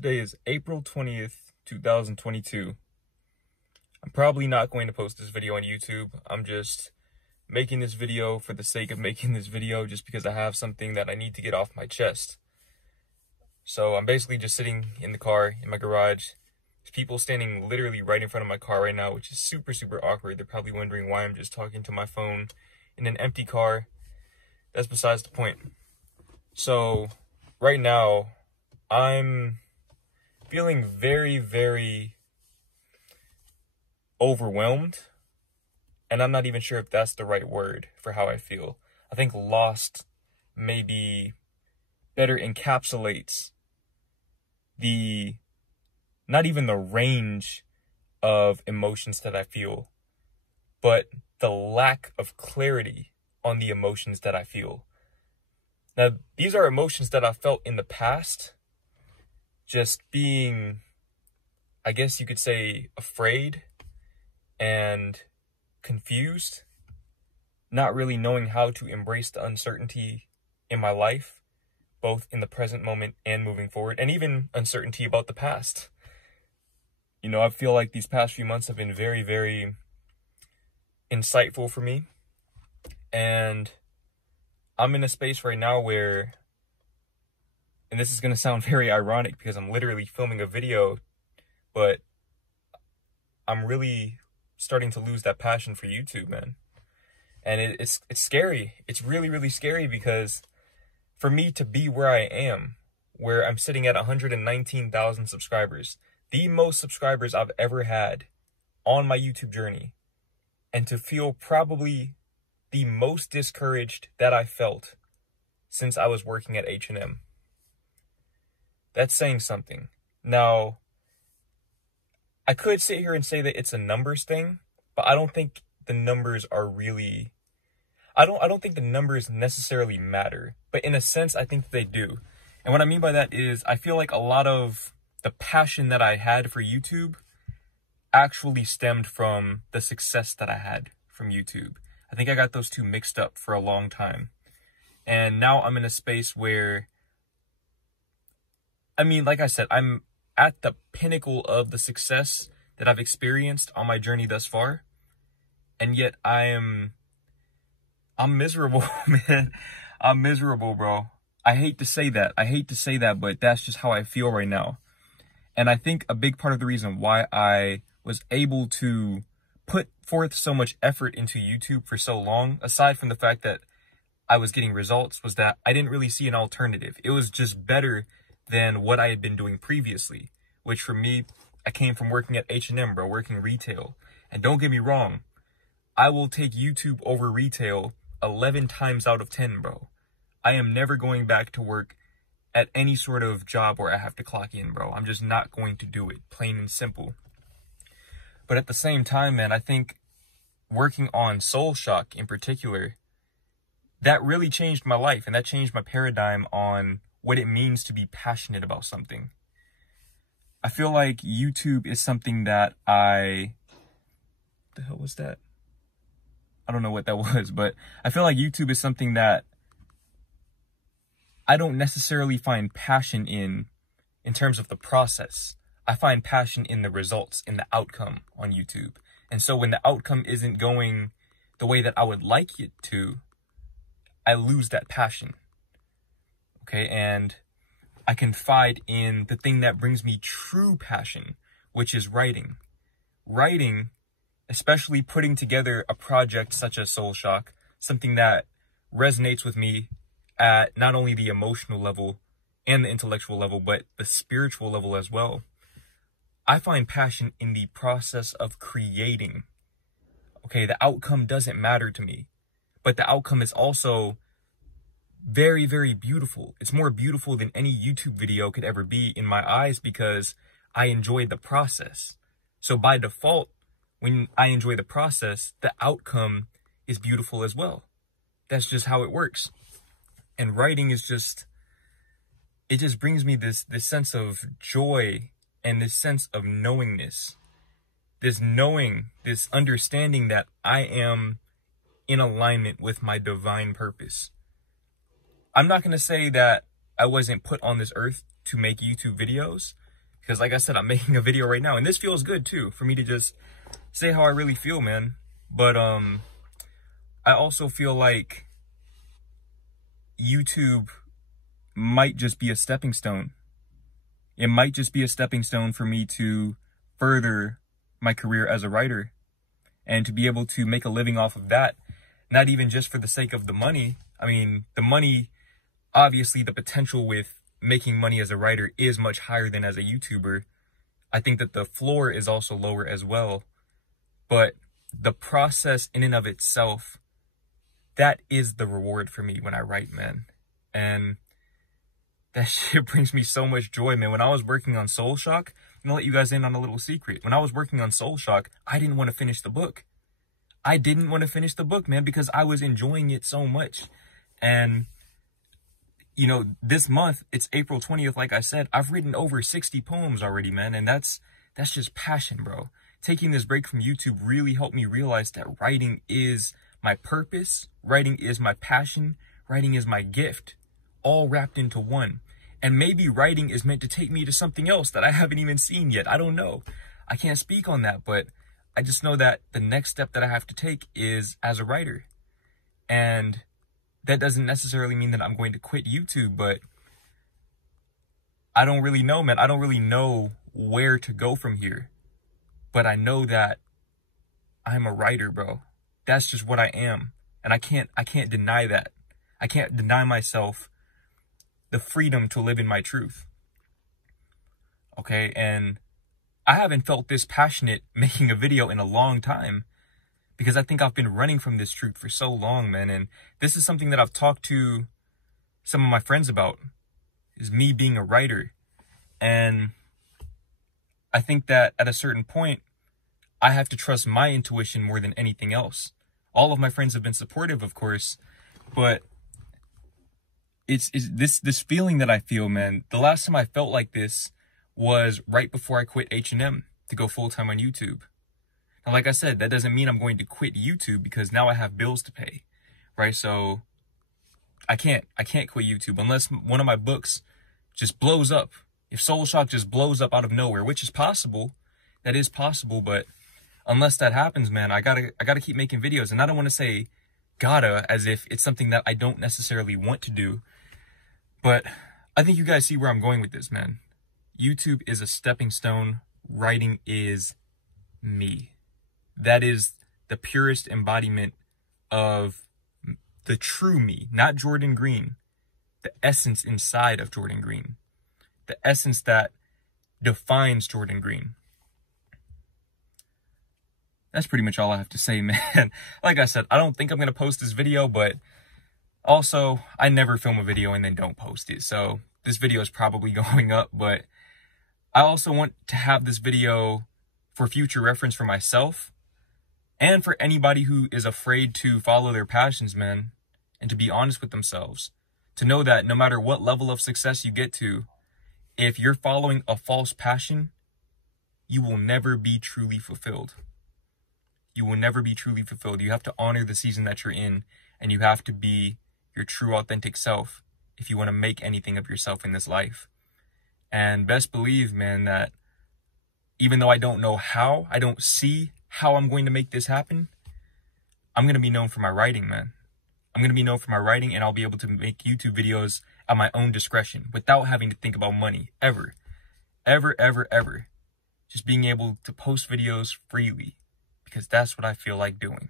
Today is April 20th, 2022. I'm probably not going to post this video on YouTube. I'm just making this video for the sake of making this video, just because I have something that I need to get off my chest. So I'm basically just sitting in the car, in my garage. There's people standing literally right in front of my car right now, which is super awkward. They're probably wondering why I'm just talking to my phone in an empty car. That's besides the point. So right now, I'm feeling very overwhelmed, and I'm not even sure if that's the right word for how I feel. I think lost maybe better encapsulates not even the range of emotions that I feel, but the lack of clarity on the emotions that I feel. Now, these are emotions that I felt in the past, just being, I guess you could say, afraid and confused, not really knowing how to embrace the uncertainty in my life, both in the present moment and moving forward, and even uncertainty about the past. You know, I feel like these past few months have been very insightful for me, and I'm in a space right now where, and this is going to sound very ironic because I'm literally filming a video, but I'm really starting to lose that passion for YouTube, man. And it's scary. It's really scary, because for me to be where I am, where I'm sitting at 119,000 subscribers, the most subscribers I've ever had on my YouTube journey, and to feel probably the most discouraged that I felt since I was working at H&M. That's saying something. Now, I could sit here and say that it's a numbers thing, but I don't think the numbers are really, I don't think the numbers necessarily matter, but in a sense, I think they do. And what I mean by that is, I feel like a lot of the passion that I had for YouTube actually stemmed from the success that I had from YouTube. I think I got those two mixed up for a long time. And now I'm in a space where, I mean, like I said, I'm at the pinnacle of the success that I've experienced on my journey thus far. And yet I'm miserable, man. I'm miserable, bro. I hate to say that, but that's just how I feel right now. And I think a big part of the reason why I was able to put forth so much effort into YouTube for so long, aside from the fact that I was getting results, was that I didn't really see an alternative. It was just better than what I had been doing previously, which for me, I came from working at H&M, bro, working retail. And don't get me wrong, I will take YouTube over retail 11 times out of 10, bro. I am never going back to work at any sort of job where I have to clock in, bro. I'm just not going to do it, plain and simple. But at the same time, man, I think working on Soul Shock in particular, that really changed my life, and that changed my paradigm on what it means to be passionate about something. I feel like YouTube is something that the hell was that? I don't know what that was, but I feel like YouTube is something that I don't necessarily find passion in terms of the process. I find passion in the results, in the outcome on YouTube. And so when the outcome isn't going the way that I would like it to, I lose that passion. Okay, and I confide in the thing that brings me true passion, which is writing. Writing, especially putting together a project such as Soul Shock, something that resonates with me at not only the emotional level and the intellectual level, but the spiritual level as well. I find passion in the process of creating. Okay, the outcome doesn't matter to me, but the outcome is also very beautiful. It's more beautiful than any YouTube video could ever be in my eyes, because I enjoy the process. So by default, when I enjoy the process, the outcome is beautiful as well. That's just how it works. And writing is just, it just brings me this sense of joy and this sense of knowingness. This knowing, this understanding that I am in alignment with my divine purpose. I'm not going to say that I wasn't put on this earth to make YouTube videos, Because like I said, I'm making a video right now, and this feels good too, for me to just say how I really feel, man. But I also feel like YouTube might just be a stepping stone. It might just be a stepping stone for me to further my career as a writer and to be able to make a living off of that, not even just for the sake of the money. I mean, the money, obviously the potential with making money as a writer is much higher than as a YouTuber. I think that the floor is also lower as well. But the process in and of itself, that is the reward for me when I write, man. And that shit brings me so much joy, man. When I was working on Soul Shock, I'm gonna let you guys in on a little secret. When I was working on Soul Shock, I didn't want to finish the book. I didn't want to finish the book, man, because I was enjoying it so much. And, you know, this month, it's April 20th, like I said, I've written over 60 poems already, man. And that's just passion, bro. Taking this break from YouTube really helped me realize that writing is my purpose, writing is my passion, writing is my gift, all wrapped into one. And maybe writing is meant to take me to something else that I haven't even seen yet. I don't know. I can't speak on that, but I just know that the next step that I have to take is as a writer. And that doesn't necessarily mean that I'm going to quit YouTube, but I don't really know, man. I don't really know where to go from here. But I know that I'm a writer, bro. That's just what I am. And I can't deny that. I can't deny myself the freedom to live in my truth. Okay, and I haven't felt this passionate making a video in a long time, because I think I've been running from this truth for so long, man. And this is something that I've talked to some of my friends about, is me being a writer. And I think that at a certain point, I have to trust my intuition more than anything else. All of my friends have been supportive, of course, but it's this feeling that I feel, man. The last time I felt like this was right before I quit H&M to go full-time on YouTube. Now, like I said, that doesn't mean I'm going to quit YouTube, because now I have bills to pay, right? So I can't quit YouTube unless one of my books just blows up. If Soul Shock just blows up out of nowhere, which is possible, that is possible, but unless that happens, man, I gotta keep making videos. And I don't want to say gotta as if it's something that I don't necessarily want to do, but I think you guys see where I'm going with this, man. YouTube is a stepping stone. Writing is me. That is the purest embodiment of the true me, not Jordan Green, the essence inside of Jordan Green, the essence that defines Jordan Green. That's pretty much all I have to say, man. Like I said, I don't think I'm going to post this video, but also, I never film a video and then don't post it. So this video is probably going up, but I also want to have this video for future reference for myself and for anybody who is afraid to follow their passions, man, and to be honest with themselves. To know that no matter what level of success you get to, if you're following a false passion, you will never be truly fulfilled. You will never be truly fulfilled. You have to honor the season that you're in, and you have to be your true, authentic self if you want to make anything of yourself in this life. And best believe, man, that even though I don't know how, I don't see how I'm going to make this happen, I'm going to be known for my writing, man. I'm going to be known for my writing, and I'll be able to make YouTube videos at my own discretion without having to think about money, ever. Ever, ever, ever. Just being able to post videos freely, because that's what I feel like doing.